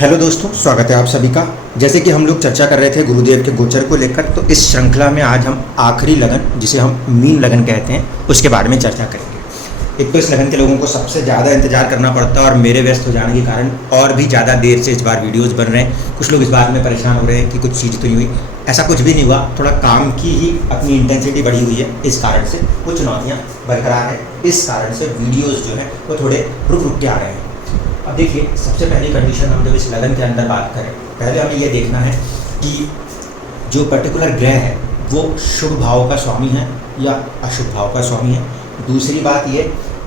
Hello दोस्तों, स्वागत है आप सभी का। जैसे कि हम लोग चर्चा कर रहे थे गुरुदेव के गोचर को लेकर, तो इस श्रृंखला में आज हम आखिरी लगन, जिसे हम मीन लगन कहते हैं, उसके बारे में चर्चा करेंगे। एक तो इस लगन के लोगों को सबसे ज़्यादा इंतजार करना पड़ता है और मेरे व्यस्त हो जाने के कारण और भी ज़्यादा देर से इस बार वीडियोज़ बन रहे हैं। कुछ लोग इस बात में परेशान हो रहे हैं कि कुछ चीज़ तो नहीं हुई। ऐसा कुछ भी नहीं हुआ, थोड़ा काम की ही अपनी इंटेंसिटी बढ़ी हुई है, इस कारण से कुछ चुनौतियाँ बरकरार है। इस कारण से वीडियोज़ जो है वो थोड़े रुक के आ रहे हैं। अब देखिए, सबसे पहली कंडीशन हम जब इस लगन के अंदर बात करें, पहले हमें ये देखना है कि जो पर्टिकुलर ग्रह है वो शुभ भाव का स्वामी है या अशुभ भाव का स्वामी है। दूसरी बात ये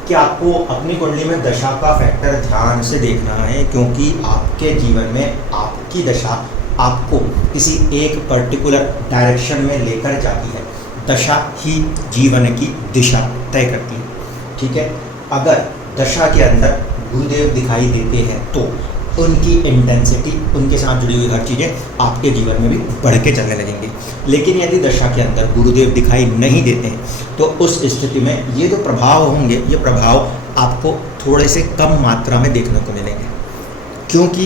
कि आपको अपनी कुंडली में दशा का फैक्टर ध्यान से देखना है, क्योंकि आपके जीवन में आपकी दशा आपको किसी एक पर्टिकुलर डायरेक्शन में लेकर जाती है। दशा ही जीवन की दिशा तय करती है, ठीक है। अगर दशा के अंदर गुरुदेव दिखाई देते हैं तो उनकी इंटेंसिटी, उनके साथ जुड़ी हुई हर चीज़ें आपके जीवन में भी बढ़ के चलने लगेंगी। लेकिन यदि दशा के अंदर गुरुदेव दिखाई नहीं देते हैं तो उस स्थिति में ये जो प्रभाव होंगे, ये प्रभाव आपको थोड़े से कम मात्रा में देखने को मिलेंगे, क्योंकि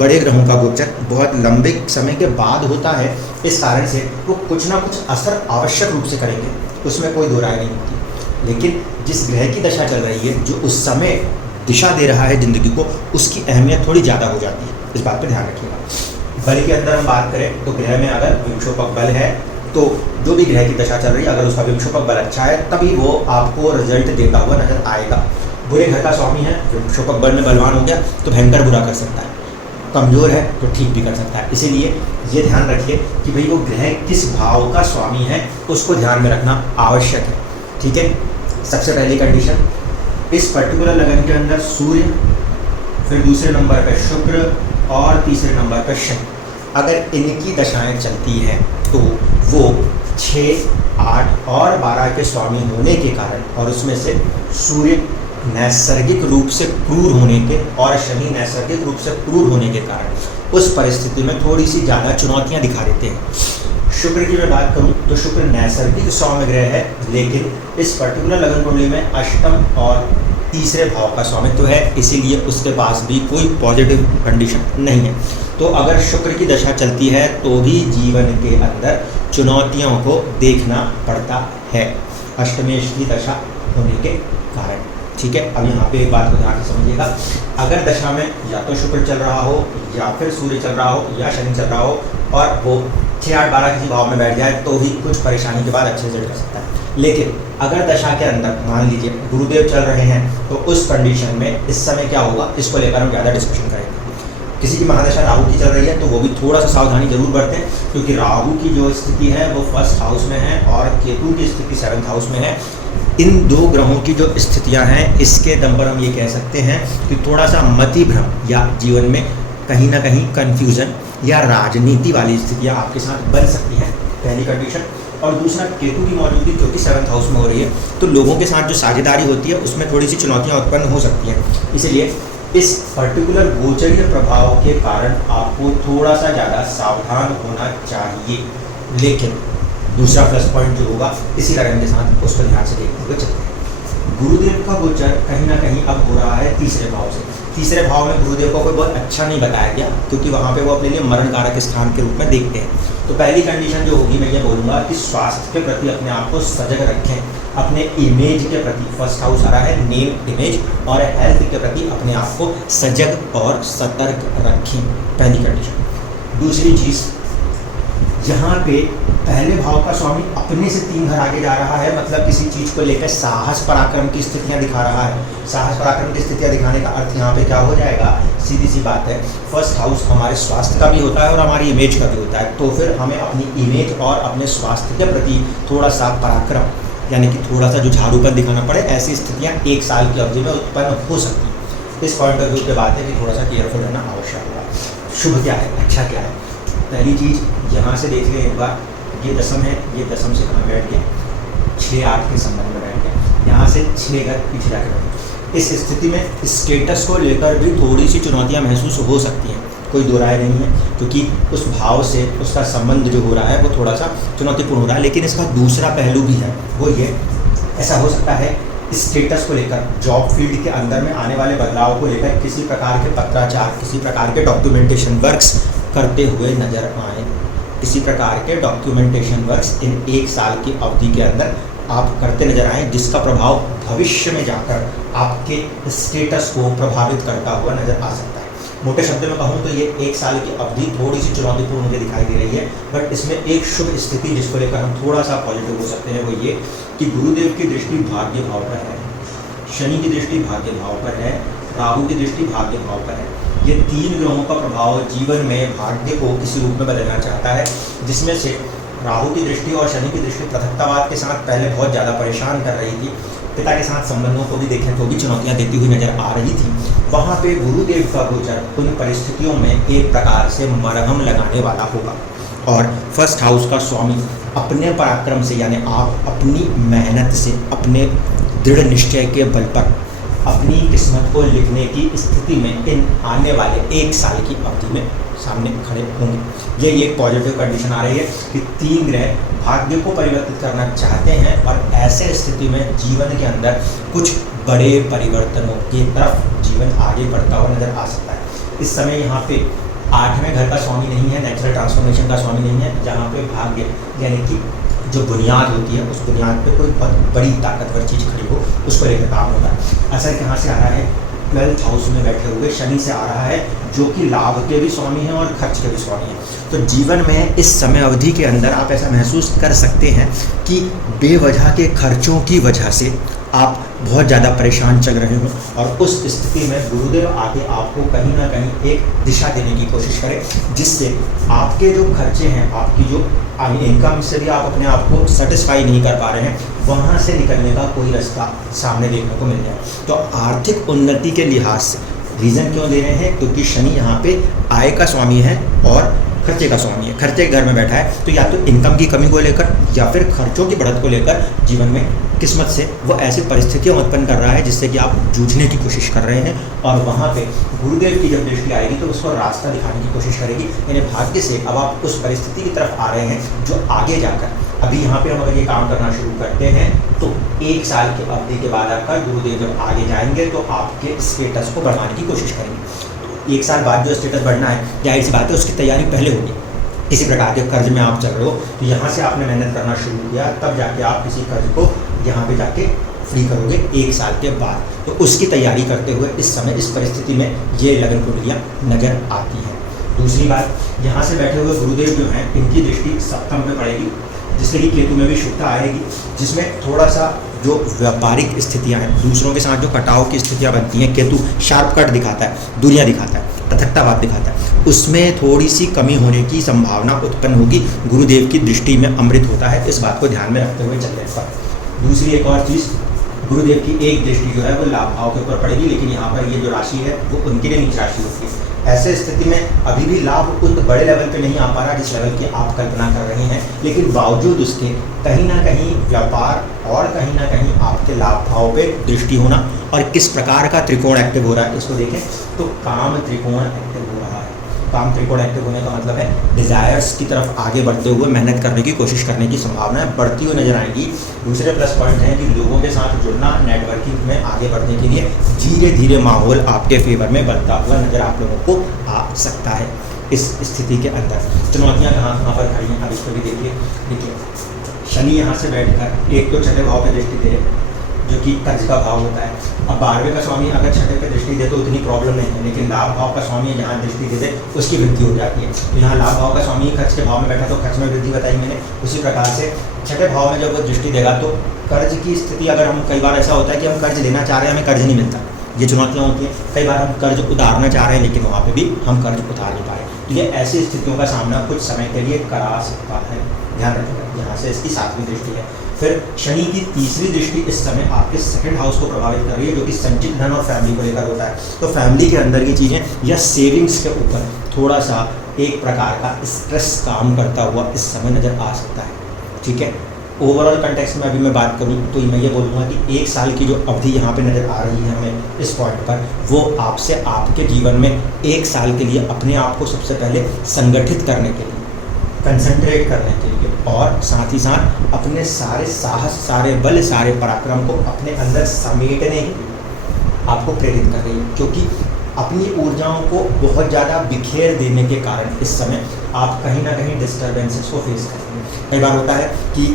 बड़े ग्रहों का गोचर बहुत लंबे समय के बाद होता है। इस कारण से वो कुछ ना कुछ असर आवश्यक रूप से करेंगे, उसमें कोई दो राय नहीं होती। लेकिन जिस ग्रह की दशा चल रही है, जो उस समय दिशा दे रहा है जिंदगी को, उसकी अहमियत थोड़ी ज़्यादा हो जाती है। इस बात पर ध्यान रखिएगा। बल के अंदर हम बात करें तो ग्रह में अगर विक्षोपक बल है, तो जो भी ग्रह की दशा चल रही है, अगर उसका विक्षोपक बल अच्छा है तभी वो आपको रिजल्ट देता हुआ नजर आएगा। बुरे घर का स्वामी है, विक्षोपक बल में बलवान हो गया तो भयंकर बुरा कर सकता है, कमज़ोर है तो ठीक भी कर सकता है। इसीलिए ये ध्यान रखिए कि भाई वो ग्रह किस भाव का स्वामी है, उसको ध्यान में रखना आवश्यक है, ठीक है। सबसे पहली कंडीशन, इस पर्टिकुलर लगन के अंदर सूर्य, फिर दूसरे नंबर पर शुक्र और तीसरे नंबर पर शनि, अगर इनकी दशाएं चलती हैं तो वो 6, 8 और 12 के स्वामी होने के कारण, और उसमें से सूर्य नैसर्गिक रूप से क्रूर होने के और शनि नैसर्गिक रूप से क्रूर होने के कारण उस परिस्थिति में थोड़ी सी ज़्यादा चुनौतियाँ दिखा देते हैं। शुक्र की मैं बात करूं तो शुक्र नैसर्गिक सौम्य ग्रह है, लेकिन इस पर्टिकुलर लगन कुंडली में अष्टम और तीसरे भाव का स्वामित्व है, इसीलिए उसके पास भी कोई पॉजिटिव कंडीशन नहीं है। तो अगर शुक्र की दशा चलती है तो भी जीवन के अंदर चुनौतियों को देखना पड़ता है, अष्टमेश की दशा होने के कारण, ठीक है। अब यहाँ पे एक बात को ध्यान से समझिएगा, अगर दशा में या तो शुक्र चल रहा हो या फिर सूर्य चल रहा हो या शनि चल रहा हो और वो 6, 8, 12 किसी भाव में बैठ जाए तो भी कुछ परेशानी के बाद अच्छे रिजल्ट कर सकता है। लेकिन अगर दशा के अंदर मान लीजिए गुरुदेव चल रहे हैं तो उस कंडीशन में इस समय क्या होगा, इसको लेकर हम ज़्यादा डिस्कशन करेंगे। किसी की महादशा राहु की चल रही है तो वो भी थोड़ा सा सावधानी जरूर बरतें, क्योंकि राहु की जो स्थिति है वो फर्स्ट हाउस में है और केतु की स्थिति 7th हाउस में है। इन दो ग्रहों की जो स्थितियां हैं, इसके दम पर हम ये कह सकते हैं कि थोड़ा सा मति भ्रम या जीवन में कहीं ना कहीं कन्फ्यूज़न या राजनीति वाली स्थितियां आपके साथ बन सकती हैं, पहली कंडीशन। और दूसरा, केतु की मौजूदगी जो कि 7th हाउस में हो रही है, तो लोगों के साथ जो साझेदारी होती है उसमें थोड़ी सी चुनौतियाँ उत्पन्न हो सकती हैं। इसलिए इस पर्टिकुलर गोचरीय प्रभाव के कारण आपको थोड़ा सा ज़्यादा सावधान होना चाहिए। लेकिन दूसरा प्लस पॉइंट जो होगा इसी लगन के साथ, उसको ध्यान से देखते हुए चलते हैं। गुरुदेव का गोचर कहीं ना कहीं अब हो रहा है तीसरे भाव से। तीसरे भाव में गुरुदेव को कोई बहुत अच्छा नहीं बताया गया, क्योंकि वहाँ पे वो अपने लिए मरण कारक स्थान के रूप में देखते हैं। तो पहली कंडीशन जो होगी, मैं ये बोलूँगा कि स्वास्थ्य के प्रति अपने आप को सजग रखें, अपने इमेज के प्रति, फर्स्ट हाउस आ रहा है नेम, इमेज और हेल्थ के प्रति अपने आप को सजग और सतर्क रखें, पहली कंडीशन। दूसरी चीज़, यहाँ पे पहले भाव का स्वामी अपने से 3 घर आगे जा रहा है, मतलब किसी चीज़ को लेकर साहस पराक्रम की स्थितियाँ दिखा रहा है। साहस पराक्रम की स्थितियाँ दिखाने का अर्थ यहाँ पे क्या हो जाएगा, सीधी सी बात है, फर्स्ट हाउस हमारे स्वास्थ्य का भी होता है और हमारी इमेज का भी होता है। तो फिर हमें अपनी इमेज और अपने स्वास्थ्य के प्रति थोड़ा सा पराक्रम, यानी कि थोड़ा सा जो झाड़ूपन दिखाना पड़े, ऐसी स्थितियाँ 1 साल की अवधि में उत्पन्न हो सकती हैं। इस पॉइंट ऑफ व्यू के बात है कि थोड़ा सा केयरफुल रहना आवश्यक होगा। शुभ क्या है, अच्छा क्या है, पहली चीज़ यहाँ से देख लें एक बार, ये दशम है, ये दशम से कहाँ बैठ गया, 6, 8 के संबंध में बैठ गया, यहाँ से 6 घर पीछे जाकर बैठ गया। इस स्थिति में स्टेटस को लेकर भी थोड़ी सी चुनौतियाँ महसूस हो सकती हैं, कोई दो राय नहीं है, क्योंकि उस भाव से उसका संबंध जो हो रहा है वो थोड़ा सा चुनौतीपूर्ण हो रहा है। लेकिन इसका दूसरा पहलू भी है, वो ये, ऐसा हो सकता है स्टेटस को लेकर, जॉब फील्ड के अंदर में आने वाले बदलाव को लेकर किसी प्रकार के पत्राचार, किसी प्रकार के डॉक्यूमेंटेशन वर्क्स करते हुए नजर आए। किसी प्रकार के डॉक्यूमेंटेशन वर्क्स इन 1 साल की अवधि के अंदर आप करते नजर आए, जिसका प्रभाव भविष्य में जाकर आपके स्टेटस को प्रभावित करता हुआ नजर आ सकता है। मोटे शब्दों में कहूँ तो ये 1 साल की अवधि थोड़ी सी चुनौतीपूर्ण मुझे दिखाई दे रही है, बट इसमें एक शुभ स्थिति जिसको लेकर हम थोड़ा सा पॉजिटिव हो सकते हैं वो ये कि गुरुदेव की दृष्टि भाग्य भाव पर है, शनि की दृष्टि भाग्य भाव पर है, राहु की दृष्टि भाग्य भाव पर है। ये 3 ग्रहों का प्रभाव जीवन में भाग्य को किसी रूप में बदलना चाहता है, जिसमें से राहु की दृष्टि और शनि की दृष्टि पृथकतावाद के साथ पहले बहुत ज़्यादा परेशान कर रही थी। पिता के साथ संबंधों को भी देखें तो भी चुनौतियां देती हुई नजर आ रही थी। वहाँ पे गुरुदेव का गोचर उन परिस्थितियों में एक प्रकार से मरहम लगाने वाला होगा। और फर्स्ट हाउस का स्वामी अपने पराक्रम से, यानी आप अपनी मेहनत से, अपने दृढ़ निश्चय के बल पर अपनी किस्मत को लिखने की स्थिति में इन आने वाले 1 साल की अवधि में सामने खड़े होंगे। ये एक पॉजिटिव कंडीशन आ रही है कि 3 ग्रह भाग्य को परिवर्तित करना चाहते हैं और ऐसे स्थिति में जीवन के अंदर कुछ बड़े परिवर्तनों की तरफ जीवन आगे बढ़ता हुआ नजर आ सकता है। इस समय यहाँ पे 8वें घर का स्वामी नहीं है, नेचुरल ट्रांसफॉर्मेशन का स्वामी नहीं है, जहाँ पे भाग्य यानी कि जो बुनियाद होती है उस बुनियाद पे कोई बहुत बड़ी ताकतवर चीज़ खड़ी हो, उसको लेकर काम होता है। असर कहाँ से आ रहा है? 12th हाउस में बैठे हुए शनि से आ रहा है, जो कि लाभ के भी स्वामी हैं और खर्च के भी स्वामी हैं। तो जीवन में इस समय अवधि के अंदर आप ऐसा महसूस कर सकते हैं कि बेवजह के खर्चों की वजह से आप बहुत ज़्यादा परेशान चल रहे हो, और उस स्थिति में गुरुदेव आके आपको कहीं ना कहीं एक दिशा देने की कोशिश करें, जिससे आपके जो खर्चे हैं, आपकी जो इनकम से भी आप अपने आप को सेटिस्फाई नहीं कर पा रहे हैं, वहाँ से निकलने का कोई रास्ता सामने देखने को मिल जाए। तो आर्थिक उन्नति के लिहाज से रीज़न क्यों दे रहे हैं? क्योंकि शनि यहाँ पे आय का स्वामी है और खर्चे का स्वामी है, खर्चे के घर में बैठा है। तो या तो इनकम की कमी को लेकर या फिर खर्चों की बढ़त को लेकर जीवन में किस्मत से वो ऐसी परिस्थितियाँ उत्पन्न कर रहा है जिससे कि आप जूझने की कोशिश कर रहे हैं, और वहाँ पे गुरुदेव की जब दृष्टि आएगी तो उसको रास्ता दिखाने की कोशिश करेगी। यानी भाग्य से अब आप उस परिस्थिति की तरफ आ रहे हैं जो आगे जाकर, अभी यहाँ पे हम अगर ये काम करना शुरू करते हैं तो 1 साल की अवधि के बाद आकर गुरुदेव जब आगे जाएंगे तो आपके स्टेटस को बढ़ाने की कोशिश करेंगे। 1 साल बाद जो स्टेटस बढ़ना है, जाहिर सी बात है उसकी तैयारी पहले होगी। किसी प्रकार के कर्ज में आप चल रहे हो तो यहाँ से आपने मेहनत करना शुरू किया, तब जाके आप किसी कर्ज को यहाँ पे जाके फ्री करोगे 1 साल के बाद। तो उसकी तैयारी करते हुए इस समय इस परिस्थिति में ये लगन कुंडलियाँ नजर आती हैं। दूसरी बात, यहाँ से बैठे हुए गुरुदेव जो हैं इनकी दृष्टि सप्तम में पड़ेगी, जिससे कि केतु में भी शुभता आएगी, जिसमें थोड़ा सा जो व्यापारिक स्थितियाँ हैं, दूसरों के साथ जो कटाव की स्थितियाँ बनती हैं, केतु शार्प कट दिखाता है, दूरियाँ दिखाता है, पृथकतावाद दिखाता है, उसमें थोड़ी सी कमी होने की संभावना उत्पन्न होगी। गुरुदेव की दृष्टि में अमृत होता है, इस बात को ध्यान में रखते हुए चलने पर। दूसरी एक और चीज़, गुरुदेव की एक दृष्टि जो है वो लाभ भाव के ऊपर पड़ेगी, लेकिन यहाँ पर ये जो राशि है वो उनके लिए नीच राशि होती है। ऐसे स्थिति में अभी भी लाभ उस बड़े लेवल पे नहीं आ पा रहा जिस लेवल की आप कल्पना कर रहे हैं, लेकिन बावजूद उसके कहीं ना कहीं व्यापार और कहीं ना कहीं आपके लाभ भाव पे दृष्टि होना, और किस प्रकार का त्रिकोण एक्टिव हो रहा है इसको देखें तो काम त्रिकोण एक्टिव हो रहा है। काम त्रिकोण एक्टिव होने का मतलब है डिज़ायर्स की तरफ आगे बढ़ते हुए मेहनत करने की कोशिश करने की संभावना बढ़ती हुई नजर आएगी। दूसरे प्लस पॉइंट हैं कि लोगों के साथ जुड़ना, नेटवर्किंग में आगे बढ़ने के लिए धीरे धीरे माहौल आपके फेवर में बनता हुआ नजर आप लोगों को आ सकता है। इस स्थिति के अंदर चुनौतियाँ कहाँ पर खड़ी हैं, अब इसको भी देखिए शनि यहाँ से बैठकर एक तो 6ठे भाव पे दृष्टि दे, जो कि कर्ज का भाव होता है। अब 12वें का स्वामी अगर 6ठे पे दृष्टि दे तो उतनी प्रॉब्लम नहीं है, लेकिन लाभ भाव का स्वामी जहाँ दृष्टि दे उसकी वृद्धि हो जाती है। तो यहाँ लाभ भाव का स्वामी खर्च के भाव में बैठा तो खर्च में वृद्धि बताई मैंने। उसी प्रकार से 6ठे भाव में जब वो दृष्टि देगा तो कर्ज की स्थिति, अगर हम कई बार ऐसा होता है कि हम कर्ज लेना चाह रहे हैं, हमें कर्ज नहीं मिलता, ये चुनौतियाँ होती हैं। कई बार हम कर्ज उतारना चाह रहे हैं लेकिन वहाँ पर भी हम कर्ज उतार नहीं पा रहे। तो ये ऐसी स्थितियों का सामना कुछ समय के लिए करा सकता है, ध्यान रखिएगा। यहाँ से इसकी 7वीं दृष्टि है। फिर शनि की तीसरी दृष्टि इस समय आपके 2nd हाउस को प्रभावित कर रही है, जो कि संचित धन और फैमिली को लेकर होता है। तो फैमिली के अंदर की चीज़ें या सेविंग्स के ऊपर थोड़ा सा एक प्रकार का स्ट्रेस काम करता हुआ इस समय नज़र आ सकता है, ठीक है। ओवरऑल कंटेक्स्ट में अभी मैं बात करूँ तो मैं ये बोलूँगा कि 1 साल की जो अवधि यहाँ पे नज़र आ रही है हमें इस पॉइंट पर, वो आपसे आपके जीवन में 1 साल के लिए अपने आप को सबसे पहले संगठित करने के लिए, कंसंट्रेट करने के लिए, और साथ ही साथ अपने सारे साहस, सारे बल, सारे पराक्रम को अपने अंदर समेटने ही आपको प्रेरित कर रही है, क्योंकि अपनी ऊर्जाओं को बहुत ज़्यादा बिखेर देने के कारण इस समय आप कहीं ना कहीं डिस्टर्बेंसेस को फेस करेंगे। कई बार होता है कि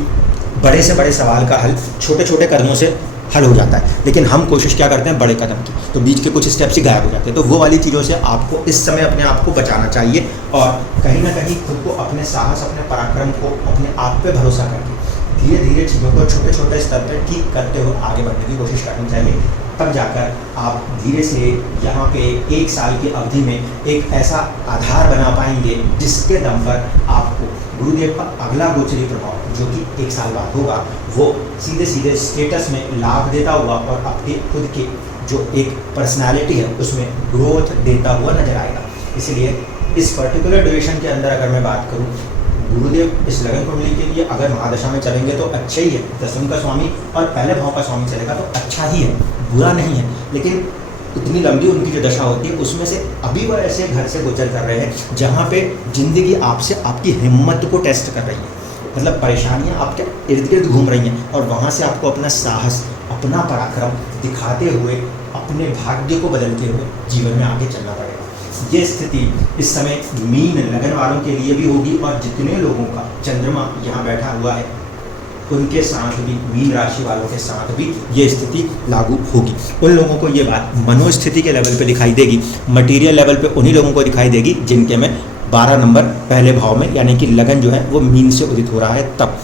बड़े से बड़े सवाल का हल छोटे छोटे कदमों से हल हो जाता है, लेकिन हम कोशिश क्या करते हैं बड़े कदम की, तो बीच के कुछ स्टेप्स ही गायब हो जाते हैं। तो वो वाली चीज़ों से आपको इस समय अपने आप को बचाना चाहिए और कहीं ना कहीं खुद को, अपने साहस, अपने पराक्रम को, अपने आप पे भरोसा करके धीरे धीरे चीज़ों को छोटे छोटे स्तर पर ठीक करते हुए आगे बढ़ने की कोशिश करनी चाहिए। तब जाकर आप धीरे से यहाँ पे 1 साल की अवधि में एक ऐसा आधार बना पाएंगे जिसके दम पर आपको गुरुदेव का अगला गोचरी प्रभाव, जो कि 1 साल बाद होगा, वो सीधे सीधे स्टेटस में लाभ देता हुआ और आपके खुद के जो एक पर्सनालिटी है उसमें ग्रोथ देता हुआ नजर आएगा। इसलिए इस पर्टिकुलर ड्यूरेशन के अंदर अगर मैं बात करूँ, गुरुदेव इस लगन कुंडली के लिए अगर महादशा में चलेंगे तो अच्छा ही है, दसम का स्वामी और पहले भाव का स्वामी चलेगा तो अच्छा ही है, बुरा नहीं है। लेकिन इतनी लंबी उनकी जो दशा होती है उसमें से अभी वह ऐसे घर से गोचर कर रहे हैं जहाँ पे जिंदगी आपसे आपकी हिम्मत को टेस्ट कर रही है, मतलब परेशानियाँ आपके इर्द गिर्द घूम रही हैं और वहाँ से आपको अपना साहस, अपना पराक्रम दिखाते हुए अपने भाग्य को बदलते हुए जीवन में आगे चलना पड़ेगा। ये स्थिति इस समय मीन लगन वालों के लिए भी होगी और जितने लोगों का चंद्रमा यहाँ बैठा हुआ है उनके साथ भी, मीन राशि वालों के साथ भी ये स्थिति लागू होगी। उन लोगों को ये बात मनोस्थिति के लेवल पे दिखाई देगी, मटेरियल लेवल पे उन्हीं लोगों को दिखाई देगी जिनके में 12 नंबर पहले भाव में, यानी कि लगन जो है वो मीन से उदित हो रहा है। तब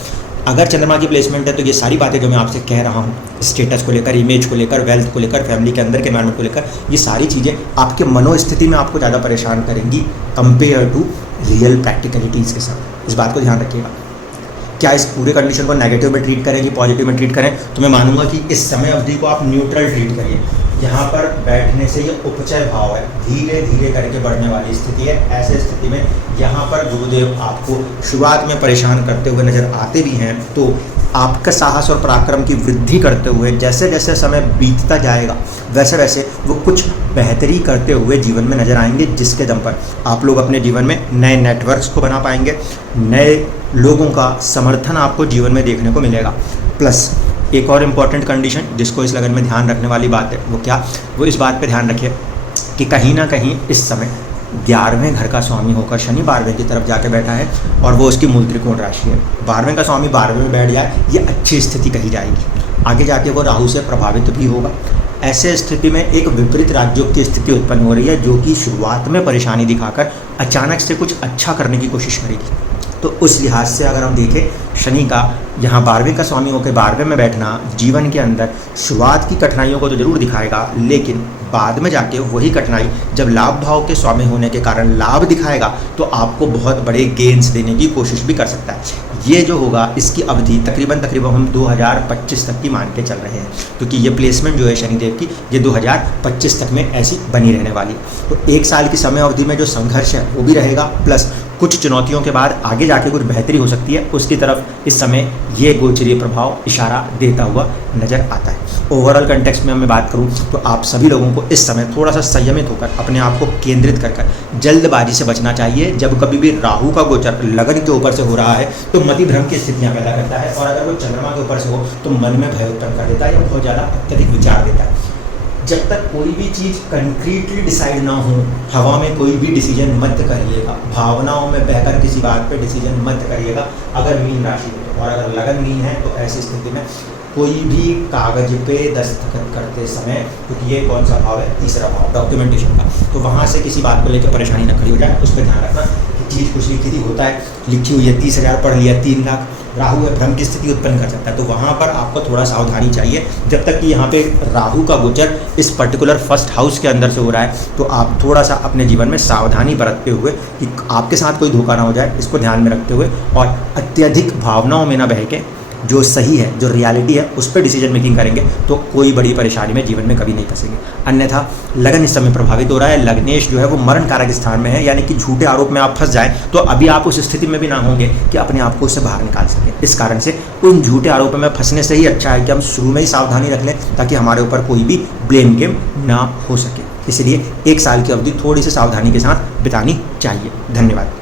अगर चंद्रमा की प्लेसमेंट है तो ये सारी बातें जो मैं आपसे कह रहा हूँ, स्टेटस को लेकर, इमेज को लेकर, वेल्थ को लेकर, फैमिली के अंदर के एनवायरनमेंट को लेकर, ये सारी चीज़ें आपके मनोस्थिति में आपको ज़्यादा परेशान करेंगी कंपेयर टू रियल प्रैक्टिकलिटीज़ के साथ। इस बात को ध्यान रखिएगा। क्या इस पूरे कंडीशन को नेगेटिव में ट्रीट करें कि पॉजिटिव में ट्रीट करें, तो मैं मानूंगा कि इस समय अवधि को आप न्यूट्रल ट्रीट करिए। यहाँ पर बैठने से ये उपचय भाव है, धीरे धीरे करके बढ़ने वाली स्थिति है। ऐसे स्थिति में यहाँ पर गुरुदेव आपको शुरुआत में परेशान करते हुए नजर आते भी हैं, तो आपका साहस और पराक्रम की वृद्धि करते हुए जैसे जैसे समय बीतता जाएगा वैसे वैसे वो कुछ बेहतरी करते हुए जीवन में नजर आएंगे, जिसके दम पर आप लोग अपने जीवन में नए नेटवर्क्स को बना पाएंगे, नए लोगों का समर्थन आपको जीवन में देखने को मिलेगा। प्लस एक और इम्पॉर्टेंट कंडीशन जिसको इस लगन में ध्यान रखने वाली बात है, वो क्या, वो इस बात पे ध्यान रखिए कि कहीं ना कहीं इस समय 11वें घर का स्वामी होकर शनि 12वें की तरफ जाके बैठा है और वो उसकी मूल त्रिकोण राशि है। 12वें का स्वामी 12वें में बैठ जाए, ये अच्छी स्थिति कही जाएगी। आगे जाके वो राहु से प्रभावित भी होगा। ऐसे स्थिति में एक विपरीत राजयोग की स्थिति उत्पन्न हो रही है, जो कि शुरुआत में परेशानी दिखाकर अचानक से कुछ अच्छा करने की कोशिश करेगी। तो उस लिहाज से अगर हम देखें, शनि का यहाँ 12वें का स्वामी होकर 12वें में बैठना जीवन के अंदर शुरुआत की कठिनाइयों को तो जरूर दिखाएगा, लेकिन बाद में जाके वही कठिनाई जब लाभ भाव के स्वामी होने के कारण लाभ दिखाएगा तो आपको बहुत बड़े गेन्स देने की कोशिश भी कर सकता है। ये जो होगा इसकी अवधि तकरीबन हम 2025 तक की मान के चल रहे हैं, क्योंकि ये प्लेसमेंट जो है शनिदेव की ये 2025 तक में ऐसी बनी रहने वाली। तो 1 साल की समय अवधि में जो संघर्ष है वो भी रहेगा, प्लस कुछ चुनौतियों के बाद आगे जाके कुछ बेहतरी हो सकती है, उसकी तरफ इस समय ये गोचरीय प्रभाव इशारा देता हुआ नजर आता है। ओवरऑल कंटेक्स्ट में मैं बात करूं तो आप सभी लोगों को इस समय थोड़ा सा संयमित होकर अपने आप को केंद्रित कर जल्दबाजी से बचना चाहिए। जब कभी भी राहु का गोचर लगन के ऊपर से हो रहा है तो मति भ्रम की स्थितियां पैदा करता है, और अगर वो चंद्रमा के ऊपर से हो तो मन में भय उत्पन्न कर देता है या बहुत ज़्यादा अत्यधिक विचार देता है। जब तक कोई भी चीज़ कंक्रीटली डिसाइड ना हो, हवा में कोई भी डिसीजन मत करिएगा, भावनाओं में बहकर किसी बात पे डिसीजन मत करिएगा अगर मीन राशि है तो। और अगर लगन मीन है तो ऐसी स्थिति में कोई भी कागज पे दस्तखत करते समय, क्योंकि ये कौन सा भाव है, तीसरा भाव डॉक्यूमेंटेशन का, तो वहाँ से किसी बात को लेकर परेशानी न खड़ी हो जाए, उस पर ध्यान रखना कि चीज़ कुछ लिखी थी होता है, लिखी हुई है 30,000 पढ़ लिया 3 लाख, राहु है भ्रम की स्थिति उत्पन्न कर सकता है। तो वहाँ पर आपको थोड़ा सावधानी चाहिए। जब तक कि यहाँ पे राहु का गोचर इस पर्टिकुलर फर्स्ट हाउस के अंदर से हो रहा है तो आप थोड़ा सा अपने जीवन में सावधानी बरतते हुए कि आपके साथ कोई धोखा ना हो जाए, इसको ध्यान में रखते हुए और अत्यधिक भावनाओं में ना बह के जो सही है, जो रियलिटी है, उस पर डिसीजन मेकिंग करेंगे तो कोई बड़ी परेशानी में जीवन में कभी नहीं फंसेंगे। अन्यथा लगन इस समय प्रभावित हो रहा है। लग्नेश जो है वो मरण कारक स्थान में है, यानी कि झूठे आरोप में आप फंस जाएं तो अभी आप उस स्थिति में भी ना होंगे कि अपने आप को उससे बाहर निकाल सकें। इस कारण से उन झूठे आरोपों में फंसने से ही अच्छा है कि हम शुरू में ही सावधानी रख लें ताकि हमारे ऊपर कोई भी ब्लेम गेम ना हो सके। इसलिए 1 साल की अवधि थोड़ी सी सावधानी के साथ बितानी चाहिए। धन्यवाद।